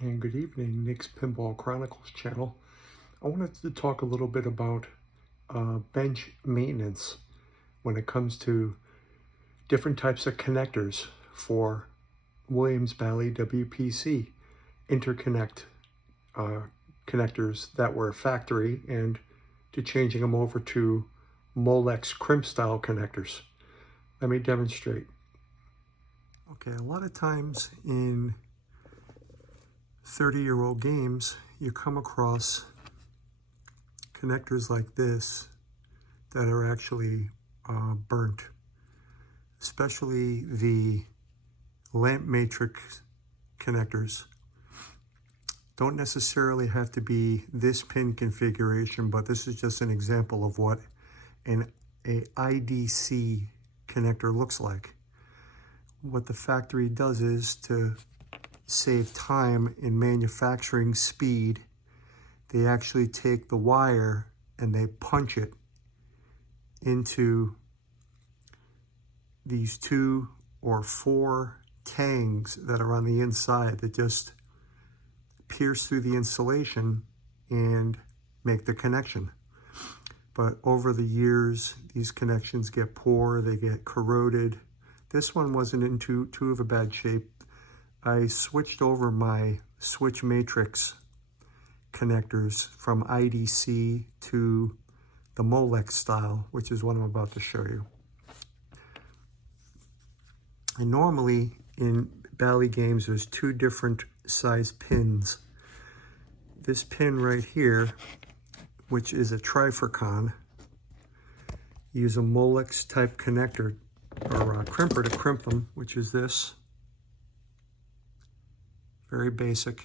And good evening, Nick's Pinball Chronicles channel. I wanted to talk a little bit about bench maintenance when it comes to different types of connectors for Williams Bally WPC interconnect connectors that were factory and to changing them over to Molex crimp style connectors. Let me demonstrate. Okay, a lot of times in 30-year-old games, you come across connectors like this that are actually burnt, especially the lamp matrix connectors. Don't necessarily have to be this pin configuration, but this is just an example of what a IDC connector looks like. What the factory does is to save time in manufacturing speed, they actually take the wire and they punch it into these 2 or 4 tangs that are on the inside that just pierce through the insulation and make the connection. But over the years, these connections get poor, they get corroded. This one wasn't in too of a bad shape. I switched over my switch matrix connectors from IDC to the Molex style, which is what I'm about to show you. And normally in Bally games, there's 2 different size pins. This pin right here, which is a trifurcon, use a Molex type connector or a crimper to crimp them, which is this. Very basic.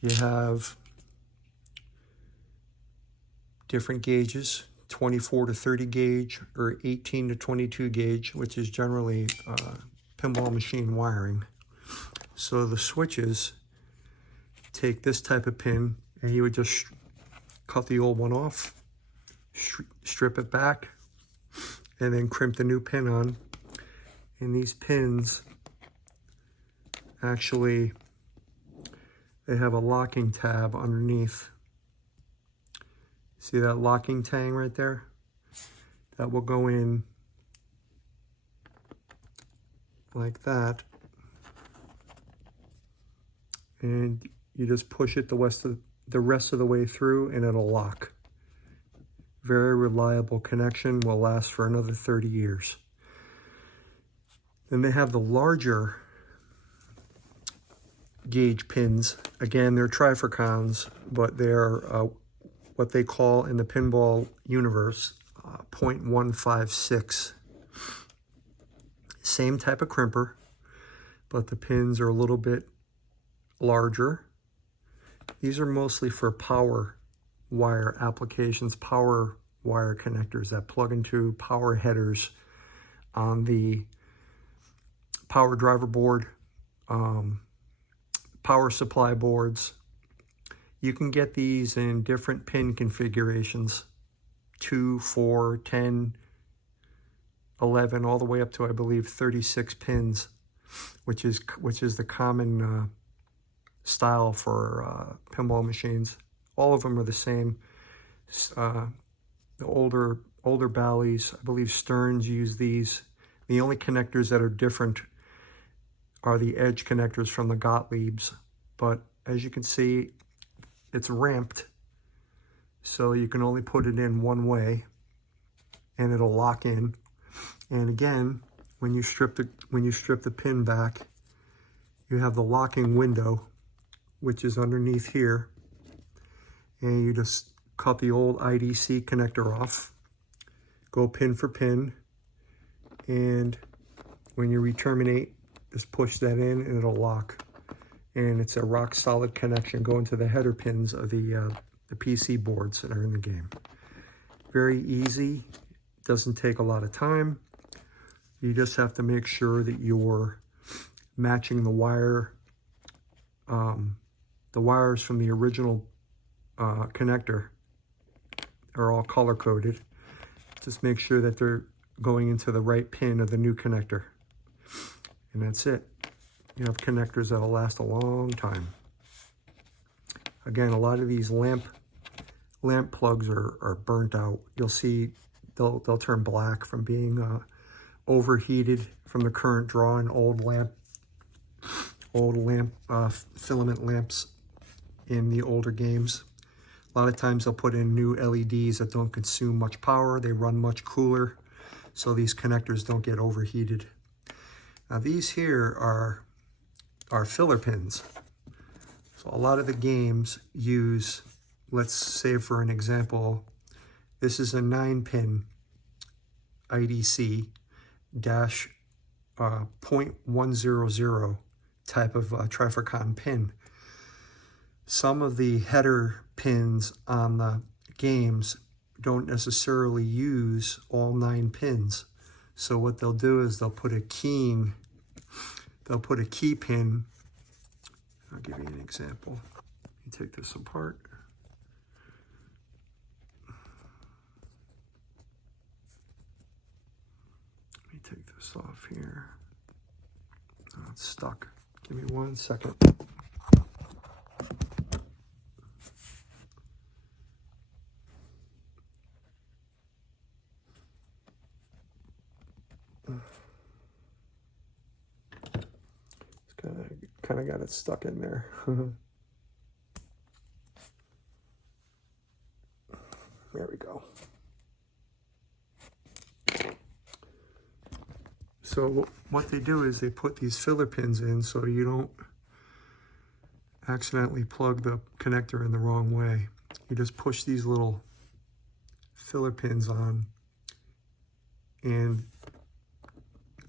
You have different gauges, 24 to 30 gauge or 18 to 22 gauge, which is generally pinball machine wiring. So the switches take this type of pin and you would just cut the old one off, strip it back, and then crimp the new pin on. And these pins actually, they have a locking tab underneath. See that locking tang right there? That will go in like that. And you just push it the rest of the way through and it'll lock. Very reliable connection, will last for another 30 years. Then they have the larger gauge pins. Again, they're trifurcons, but they're what they call in the pinball universe 0.156. Same type of crimper, but the pins are a little bit larger. These are mostly for power wire applications, power wire connectors that plug into power headers on the power driver board, power supply boards. You can get these in different pin configurations, 2, 4, 10, 11, all the way up to, I believe, 36 pins, which is the common style for pinball machines. All of them are the same. The older Bally's, I believe Stearns use these. The only connectors that are different are the edge connectors from the Gottliebs. But as you can see, it's ramped, so you can only put it in one way and it'll lock in. And again, when you strip the pin back, you have the locking window, which is underneath here, and you just cut the old IDC connector off, go pin for pin, and when you re-terminate, just push that in and it'll lock. And it's a rock solid connection going to the header pins of the PC boards that are in the game. Very easy, doesn't take a lot of time. You just have to make sure that you're matching the wire, the wires from the original connector are all color coded. Just make sure that they're going into the right pin of the new connector. And that's it. you have connectors that'll last a long time. Again, a lot of these lamp plugs are burnt out. You'll see they'll turn black from being overheated from the current draw in old filament lamps in the older games. A lot of times they'll put in new LEDs that don't consume much power. They run much cooler, so these connectors don't get overheated. Now these here are filler pins. So a lot of the games use, let's say for an example, this is a 9-pin IDC dash 0.100 type of trifurcon pin. Some of the header pins on the games don't necessarily use all 9 pins. So what they'll do is they'll put a key pin. I'll give you an example. You take this apart. Let me take this off here. Oh, it's stuck. Give me 1 second. Kind of got it stuck in there. There we go. So what they do is they put these filler pins in so you don't accidentally plug the connector in the wrong way. You just push these little filler pins on, and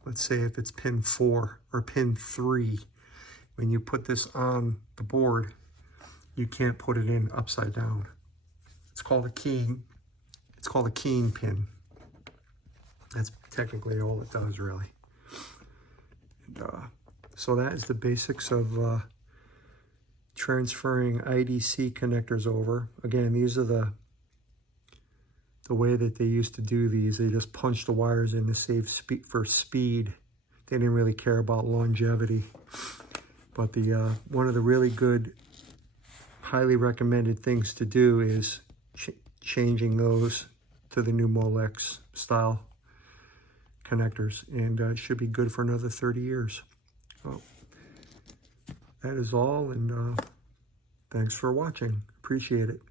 let's say if it's pin 4 or pin 3, when you put this on the board, you can't put it in upside down. It's called a keying. It's called a keying pin. That's technically all it does, really. And, so that is the basics of transferring IDC connectors over. Again, these are the way that they used to do these. They just punched the wires in to save speed. They didn't really care about longevity. But the one of the really good, highly recommended things to do is changing those to the new Molex style connectors, and it should be good for another 30 years. So that is all, and thanks for watching. Appreciate it.